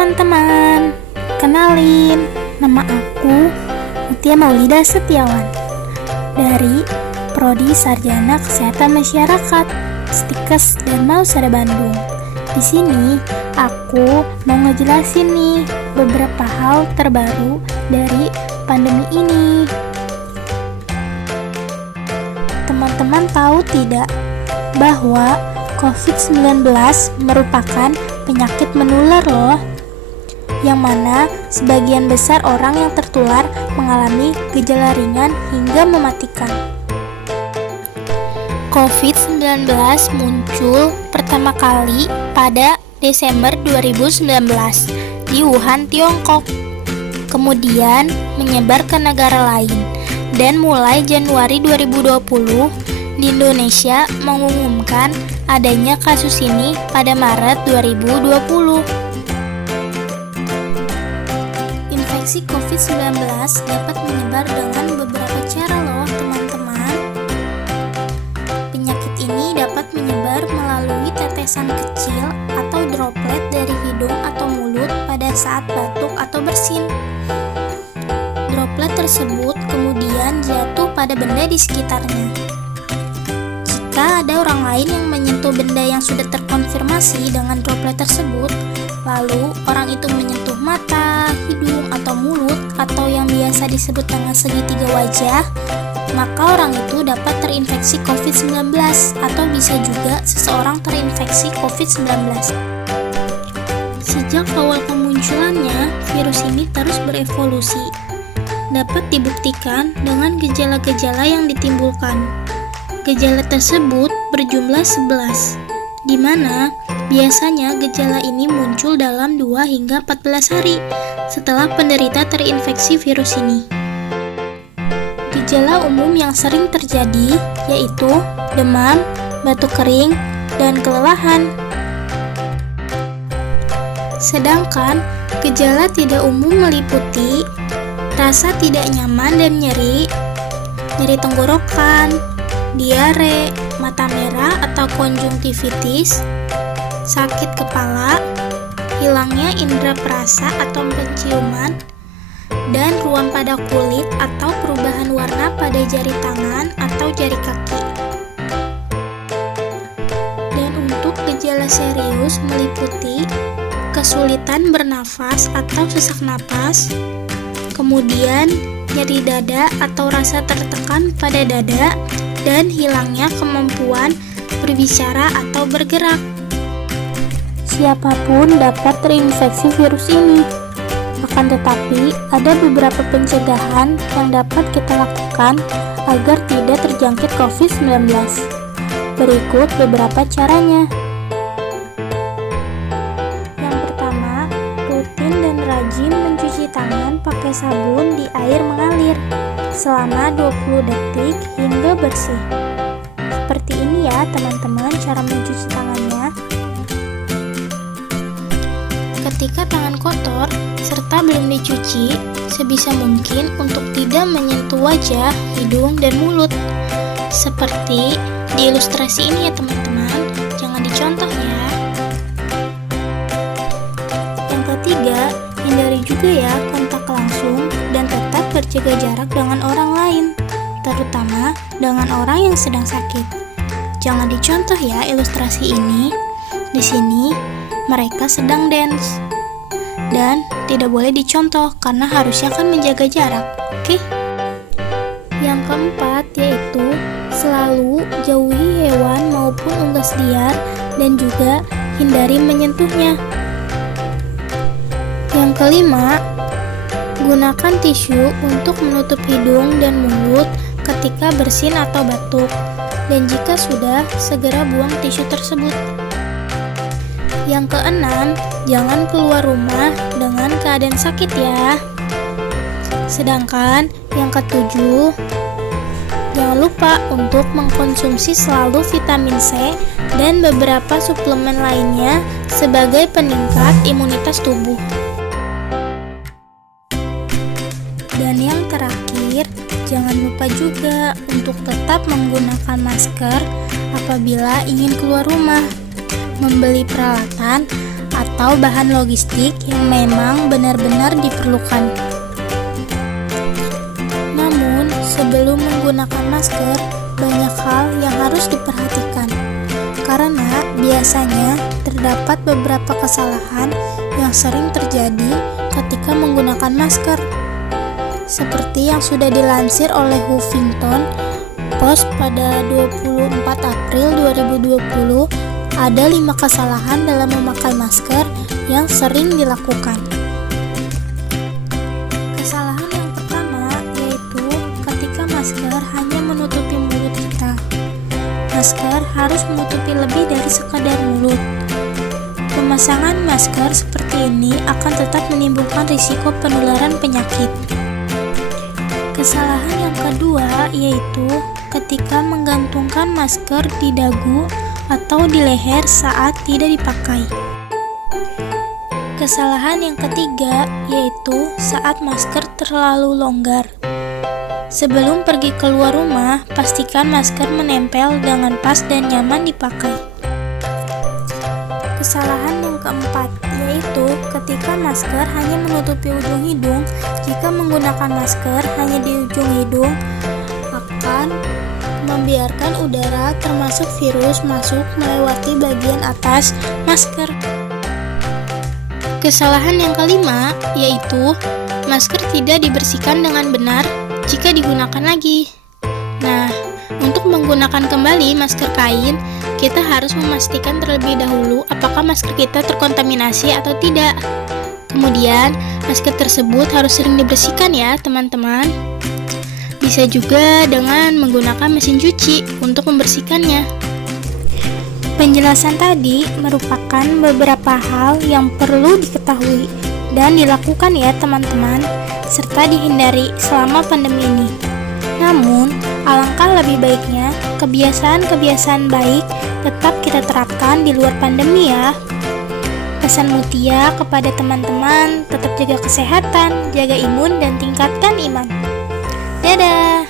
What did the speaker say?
teman-teman, kenalin, nama aku Mutia Maulida Setiawan dari Prodi Sarjana Kesehatan Masyarakat, Stikes dan Mausada Bandung. Di sini aku mau ngejelasin nih beberapa hal terbaru dari pandemi ini. Teman-teman tahu tidak bahwa COVID-19 merupakan penyakit menular loh, yang mana sebagian besar orang yang tertular mengalami gejala ringan hingga mematikan. COVID-19 muncul pertama kali pada Desember 2019 di Wuhan, Tiongkok. Kemudian menyebar ke negara lain, dan mulai Januari 2020 di Indonesia mengumumkan adanya kasus ini pada Maret 2020. Infeksi COVID-19 dapat menyebar dengan beberapa cara loh teman-teman. Penyakit ini dapat menyebar melalui tetesan kecil atau droplet dari hidung atau mulut pada saat batuk atau bersin. Droplet tersebut kemudian jatuh pada benda di sekitarnya. Jika ada orang lain yang menyentuh benda yang sudah terkonfirmasi dengan droplet tersebut, lalu orang itu menyentuh mata, hidung, atau mulut, atau yang biasa disebut dengan segitiga wajah, maka orang itu dapat terinfeksi COVID-19 atau bisa juga seseorang terinfeksi COVID-19. Sejak awal kemunculannya, virus ini terus berevolusi. Dapat dibuktikan dengan gejala-gejala yang ditimbulkan. Gejala tersebut berjumlah 11, di mana biasanya gejala ini muncul dalam 2 hingga 14 hari setelah penderita terinfeksi virus ini. Gejala umum yang sering terjadi yaitu demam, batuk kering, dan kelelahan. Sedangkan gejala tidak umum meliputi rasa tidak nyaman dan nyeri tenggorokan, diare, mata merah atau konjungtivitis, sakit kepala, hilangnya indera perasa atau penciuman, dan ruam pada kulit atau perubahan warna pada jari tangan atau jari kaki. Dan untuk gejala serius meliputi kesulitan bernafas atau sesak napas, kemudian nyeri dada atau rasa tertekan pada dada, dan hilangnya kemampuan berbicara atau bergerak. Siapapun dapat terinfeksi virus ini. Akan tetapi, ada beberapa pencegahan yang dapat kita lakukan agar tidak terjangkit COVID-19. Berikut beberapa caranya. Yang pertama, rutin dan rajin mencuci tangan pakai sabun di air mengalir selama 20 detik hingga bersih. Seperti ini ya teman-teman cara mencuci tangannya. Ketika tangan kotor serta belum dicuci, sebisa mungkin untuk tidak menyentuh wajah, hidung, dan mulut. Seperti di ilustrasi ini ya teman-teman, jangan dicontoh ya. Yang ketiga, hindari juga ya kontak langsung dan tetap berjaga jarak dengan orang lain, terutama dengan orang yang sedang sakit. Jangan dicontoh ya ilustrasi ini. Di sini mereka sedang dance dan tidak boleh dicontoh karena harusnya kan menjaga jarak. Oke? Yang keempat yaitu selalu jauhi hewan maupun unggas liar dan juga hindari menyentuhnya. Yang kelima, gunakan tisu untuk menutup hidung dan mulut ketika bersin atau batuk, dan jika sudah, segera buang tisu tersebut. Yang keenam, jangan keluar rumah dengan keadaan sakit ya. Sedangkan yang ketujuh, jangan lupa untuk mengkonsumsi selalu vitamin C dan beberapa suplemen lainnya sebagai peningkat imunitas tubuh. Dan yang terakhir, jangan lupa juga untuk tetap menggunakan masker apabila ingin keluar rumah, membeli peralatan atau bahan logistik yang memang benar-benar diperlukan. Namun, sebelum menggunakan masker, banyak hal yang harus diperhatikan. Karena biasanya terdapat beberapa kesalahan yang sering terjadi ketika menggunakan masker. Seperti yang sudah dilansir oleh Huffington Post pada 24 April 2020, ada 5 kesalahan dalam memakai masker yang sering dilakukan. Kesalahan yang pertama yaitu ketika masker hanya menutupi mulut kita. Masker harus menutupi lebih dari sekadar mulut. Pemasangan masker seperti ini akan tetap menimbulkan risiko penularan penyakit. Kesalahan yang kedua yaitu ketika menggantungkan masker di dagu atau di leher saat tidak dipakai. Kesalahan yang ketiga yaitu saat masker terlalu longgar. Sebelum pergi keluar rumah, pastikan masker menempel dengan pas dan nyaman dipakai. Kesalahan yang keempat yaitu ketika masker hanya menutupi ujung hidung. Jika menggunakan masker hanya di ujung hidung, akan membiarkan udara termasuk virus masuk melewati bagian atas masker. Kesalahan yang kelima yaitu masker tidak dibersihkan dengan benar jika digunakan lagi. Nah, untuk menggunakan kembali masker kain, kita harus memastikan terlebih dahulu apakah masker kita terkontaminasi atau tidak. Kemudian, masker tersebut harus sering dibersihkan ya, teman-teman. Bisa juga dengan menggunakan mesin cuci untuk membersihkannya. Penjelasan tadi merupakan beberapa hal yang perlu diketahui dan dilakukan ya teman-teman, serta dihindari selama pandemi ini. Namun, alangkah lebih baiknya kebiasaan-kebiasaan baik tetap kita terapkan di luar pandemi ya. Pesan Mutia kepada teman-teman, tetap jaga kesehatan, jaga imun, dan tingkatkan iman. Dadah!